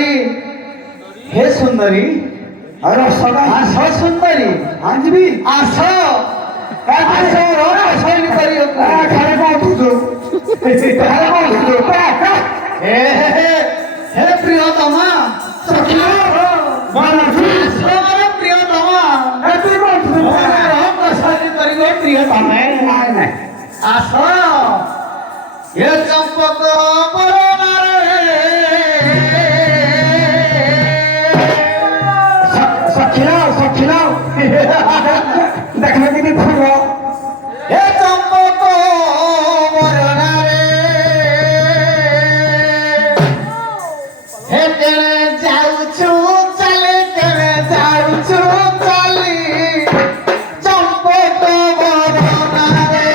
सुंदरी हे सुंदरी अरे सदा आसो सुंदरी आज भी आसो आसो आसो करियो खाने को तुझो खाने को तुझो हे प्रियतमा सखियो माना हमारा प्रियतमा तू कौन तुझो हम कसरी करियो प्रियतमा नहीं नहीं आसो ये चंपक बरनारे सखिला देखने के लिए फूलो हे चंपक बरनारे हे तेरे जाऊछु चले तेरे जाऊछु चली चंपक बरनारे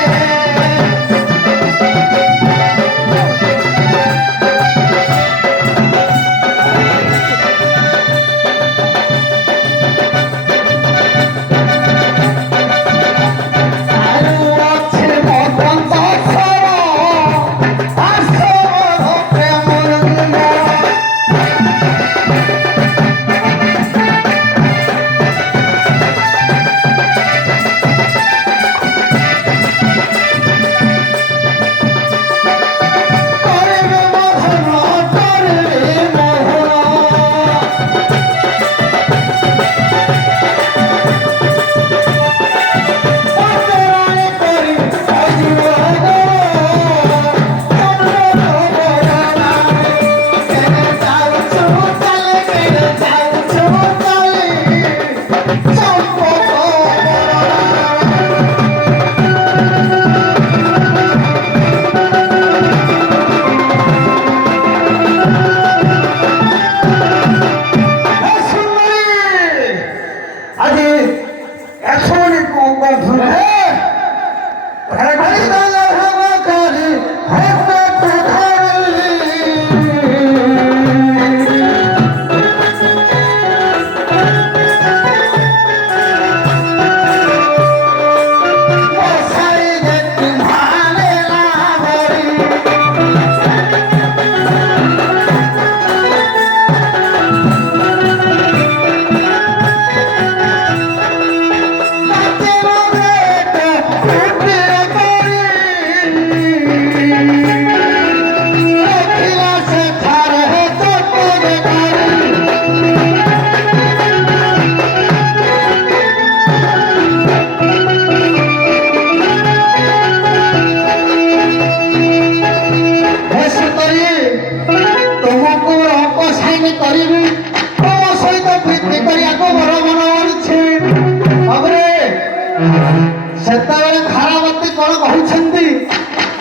ସେତେବେଳେ ଖାରବତୀ କଣ କହୁଛନ୍ତି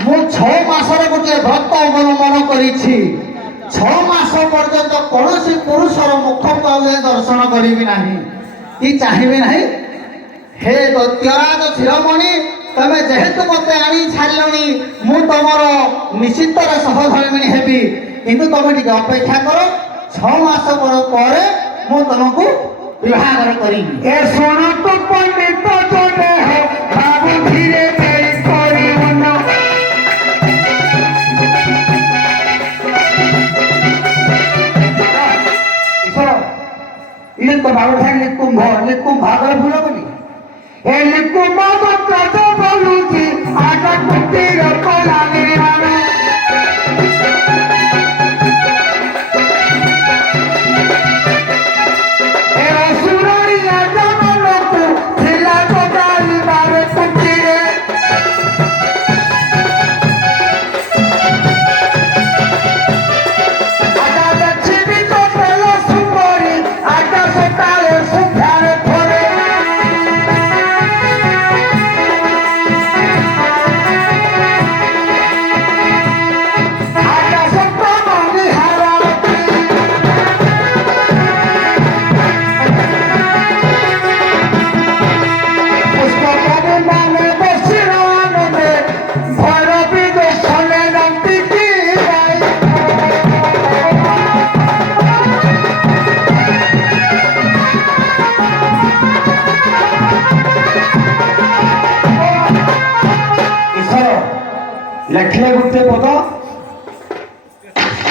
ମୁଁ 6 ମାସରେ ଗୋଟିଏ ବ୍ରତ ଅବଲମ୍ବନ କରିଛି 6 ମାସ ପର୍ଯ୍ୟନ୍ତ କୌଣସି ପୁରୁଷର ମୁଖକୁ ଆଉ ଦର୍ଶନ କରିବି ନାହିଁ କି ଚାହିଁବି ନାହିଁ ହେ ଦୈତ୍ୟରାଜ ଶିରୋମଣି ତମେ ଯେହେତୁ ମୋତେ ଆଣି ଛାଡ଼ିଲଣି ମୁଁ ତମର ନିଶ୍ଚିତରେ ସହଧର୍ମିଣୀ ହେବି କିନ୍ତୁ ତମେ ଟିକେ ଅପେକ୍ଷା କର 6 ମାସ ପରେ ମୁଁ ତମକୁ विवाह करेंगे ए सोना तो पंडित जोड़े हो बाबू धीरे मेरी कोरी मना ये तो बाबू था लिकुंभ भागल भूलो बनी ए लिकुंभ तो तो बोलू जी आटा कुत्ती रखो लागे मारा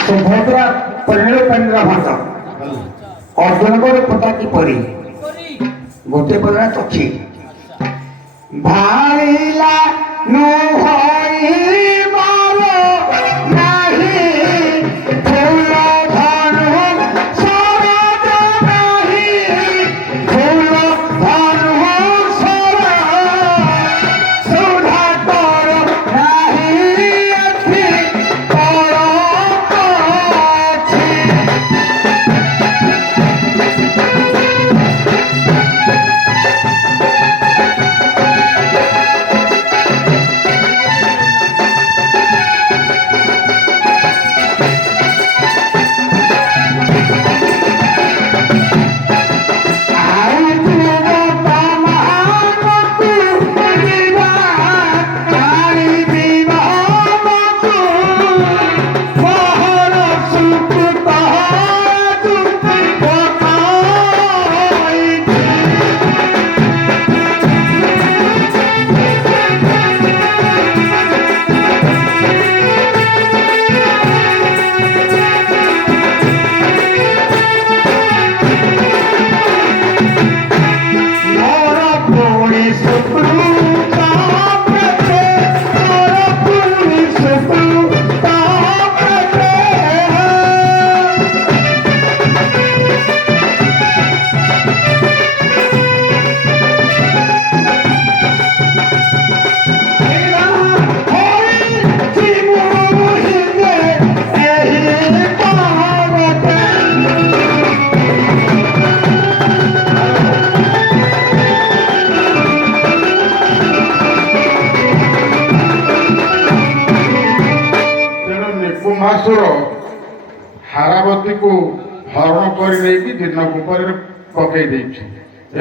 ସୁଭଦ୍ରା ପରିଣୀଳକେନ୍ଦ୍ର ଭାତ ଅର୍ଜୁନଙ୍କର ପତା କିପରି ଗୋଟେ ପଦା ଚକ୍ଷି ଭାଇଲା ନୁହଇ ମାର ନାହିଁ ଫୁଲ ଧନୁ ସରଦ ନାହିଁ ଫୁଲ ଧନୁ ସର ସୁଧା ତୋର ନାହିଁ ଏଠି ତୋର ଅଛି କୁମ୍ଭାସୁର ହାରାବତୀକୁ ହରଣ କରି ନେଇକି ଦିନକୁପରେ ପକେଇ ଦେଇଛି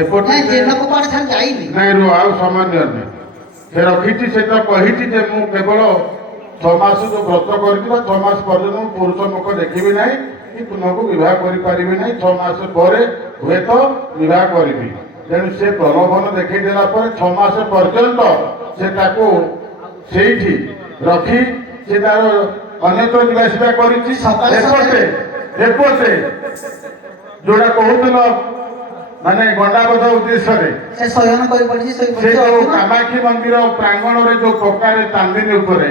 ଏପଟେ ନାଇଁ ଦିନକୁ କୁଆଡେ ଖାଲି ଯାଇନି ନାଇଁ ରୁ ଆଉ ସାମାନ୍ୟ ନାହିଁ ସେ ରଖିଛି ସେ ତ କହିଛି ଯେ ମୁଁ କେବଳ 6 ମାସ ଯୋଉ ବ୍ରତ କରିଥିବା 6 ମାସ ପର୍ଯ୍ୟନ୍ତ ମୁଁ ପୁରୁଷ ମୁଖ ଦେଖିବି ନାହିଁ କି ତୁମକୁ ବିବାହ କରିପାରିବି ନାହିଁ 6 ମାସ ପରେ ହୁଏତ ବିବାହ କରିବି ତେଣୁ ସେ ପ୍ରଲୋଭନ ଦେଖେଇ ଦେଲା ପରେ 6 ମାସ ପର୍ଯ୍ୟନ୍ତ ସେ ତାକୁ ସେଇଠି ରଖି ସେ ତାର ଅନେକ ଯିବା ଆସିବା କରିଛି ଏପଟେ ଯୋଉଟା କହୁଥିଲ ମାନେ ଗଣ୍ଡାବଧ ଉଦ୍ଦେଶ୍ୟରେ ସେ ଶୟନ କରି ପଡିଛି ସେ ଯୋଉ କାମାକ୍ଷୀ ମନ୍ଦିର ପ୍ରାଙ୍ଗଣରେ ଯୋଉ ପକ୍କାରେ ଚାନ୍ଦିନୀ ଉପରେ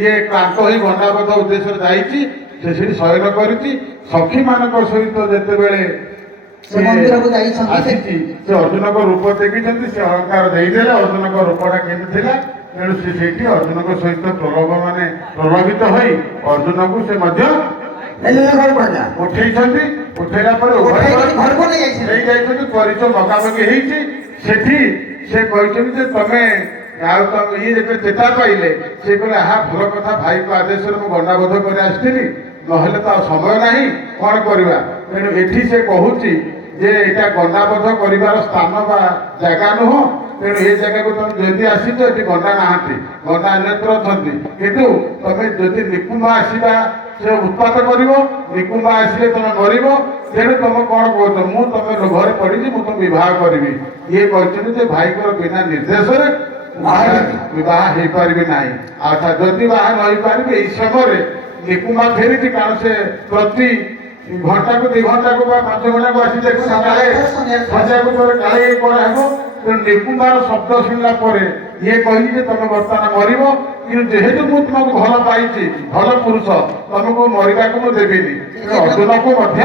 ଇଏ କ୍ଳାନ୍ତ ହୋଇ ଗଣ୍ଡାବଧ ଉଦ୍ଦେଶ୍ୟରେ ଯାଇଛି ସେ ସେଠି ଶୟନ କରିଛି ସଖୀ ମାନଙ୍କ ସହିତ ଯେତେବେଳେ ସେ ମନ୍ଦିରକୁ ଯାଇଛନ୍ତି ଆସିଛି ସେ ଅର୍ଜୁନଙ୍କ ରୂପ ଦେଖିଛନ୍ତି ସେ ଅଳଙ୍କାର ଦେଇଦେଲେ ଅର୍ଜୁନଙ୍କ ରୂପଟା କେମିତି ଥିଲା ତେଣୁ ସେ ସେଇଠି ଅର୍ଜୁନଙ୍କ ସହିତ ପ୍ରଲୋଭିତ ହୋଇ ଅର୍ଜୁନକୁ ସେ ମଧ୍ୟ ଉଠେଇଛନ୍ତି ଉଠେଇଲା ପରେ ଘରକୁ ନେଇ ଯାଇଛନ୍ତି ପରିଚୟ ମକାମକି ହେଇଛି ସେଠି ସେ କହିଛନ୍ତି ଯେ ତମେ ଆଉ ଇଏ ଯେତେ ଚେତା ପାଇଲେ ସେ କହିଲେ ଆହା ଭଲ କଥା ଭାଇଙ୍କ ଆଦେଶରେ ମୁଁ ଗଣ୍ଡାବୋଧ କରି ଆସିଥିଲି ନହେଲେ ତ ଆଉ ସମୟ ନାହିଁ କଣ କରିବା ତେଣୁ ଏଠି ସେ କହୁଛି ଯେ ଏଇଟା ଗଣ୍ଡାବୋଧ କରିବାର ସ୍ଥାନ ବା ଜାଗା ନୁହଁ ତେଣୁ ଏ ଜାଗାକୁ ତମେ ଯଦି ଆସିଛ ଏଠି ଗଣ୍ଡା ନାହାନ୍ତି ଗଣ୍ଡା ଅନ୍ୟତ୍ର ଅଛନ୍ତି କିନ୍ତୁ ତମେ ଯଦି ନିକୁମ୍ଭ ଆସିବା ସେ ଉତ୍ପାତ କରିବ ନିକୁମ୍ଭ ଆସିଲେ ତମେ ମରିବ ତେଣୁ ତମେ କଣ କହୁଛ ମୁଁ ତମେ ଲୋଭରେ ପଡ଼ିଛି ମୁଁ ତମେ ବିବାହ କରିବି ଇଏ କହିଛନ୍ତି ଯେ ଭାଇଙ୍କର ବିନା ନିର୍ଦ୍ଦେଶରେ ବିବାହ ହେଇପାରିବି ନାହିଁ ଆଚ୍ଛା ଯଦି ବାହା ନ ହେଇପାରିବି ଏଇ ସମୟରେ ନିକୁମ୍ଭ ଫେରିଛି କାରଣ ସେ ପ୍ରତି ଘଣ୍ଟାକୁ 2 ଘଣ୍ଟାକୁ ବା 5 ଘଣ୍ଟାକୁ ଆସି ଦେଖୁ ସନ୍ଧ୍ୟାକୁ ପରେ କାଳେ କଣ ହେବ ତେଣୁ ନିକୁମ୍ଭର ଶବ୍ଦ ଶୁଣିଲା ପରେ ଇଏ କହିଲି ଯେ ତମେ ବର୍ତ୍ତମାନ ମରିବ କିନ୍ତୁ ଯେହେତୁ ମୁଁ ତୁମକୁ ଭଲ ପାଇଛି ଭଲ ପୁରୁଷ ତମକୁ ମରିବାକୁ ମୁଁ ଦେବିନି ଅର୍ଜୁନକୁ ମଧ୍ୟ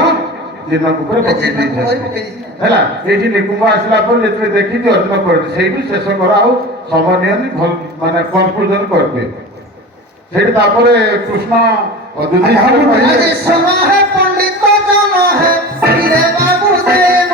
ଦିନକୁ ଉପରେ ପକେଇ ଦେଇଛନ୍ତି ହେଲା ଏଇଠି ନିକୁମ୍ଭ ଆସିଲା ପରେ ଯେତେବେଳେ ଦେଖିଛି ଅର୍ଜୁନ କରିଛି ସେଇଠୁ ଶେଷ କରା ଆଉ ସମୟ ନିଅନ୍ତି ଭଲ ମାନେ କନକ୍ଲୁଜନ କରିବେ ସେଇଠି ତାପରେ କୃଷ୍ଣ ପଣ୍ଡିତ ଜନ ହେ ବାବୁ ଦେବ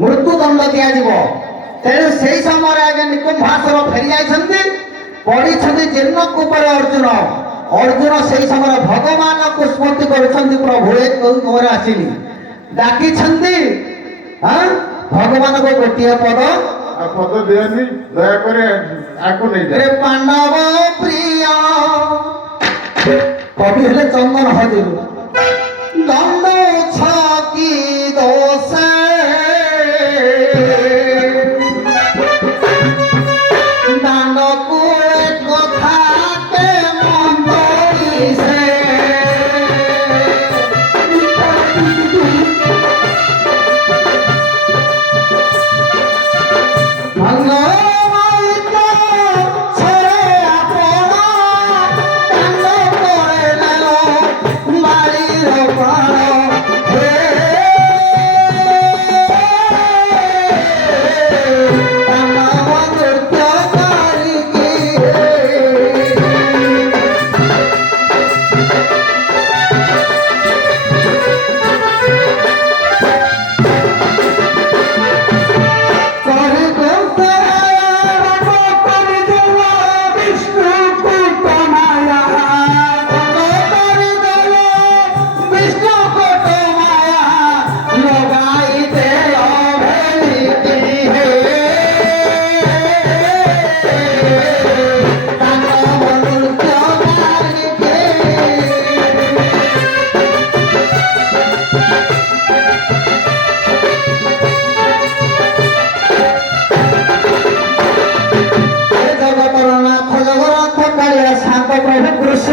ମୃତ୍ୟୁଦଣ୍ଡ ଦିଆଯିବ। ତେଣୁ ସେଇ ସମୟରେ ଆଜ୍ଞା ନିକୁମ୍ଭାସୁର ଫେରି ଯାଇଛନ୍ତି, ପଡ଼ିଛନ୍ତି ଜୀର୍ଣ୍ଣକୂପରେ ଅର୍ଜୁନ। ଅର୍ଜୁନ ସେଇ ସମୟରେ ଭଗବାନଙ୍କୁ ସ୍ମୃତି କରୁଛନ୍ତି, ପ୍ରଭୁ ଏ କୋଉ ଘରେ ଆସିଲି ଡାକିଛନ୍ତି। ଭଗବାନଙ୍କୁ ଗୋଟିଏ ପଦ ଆଉ ପଦ ଦିଅନି, ଦୟାକରି ଆକୁ ନେଇଯାଏ। ରେ ପାଣ୍ଡବ ପ୍ରିୟ କବି ହେଲେ ଚନ୍ଦନ ହଜୁର। ଦଣ୍ଡ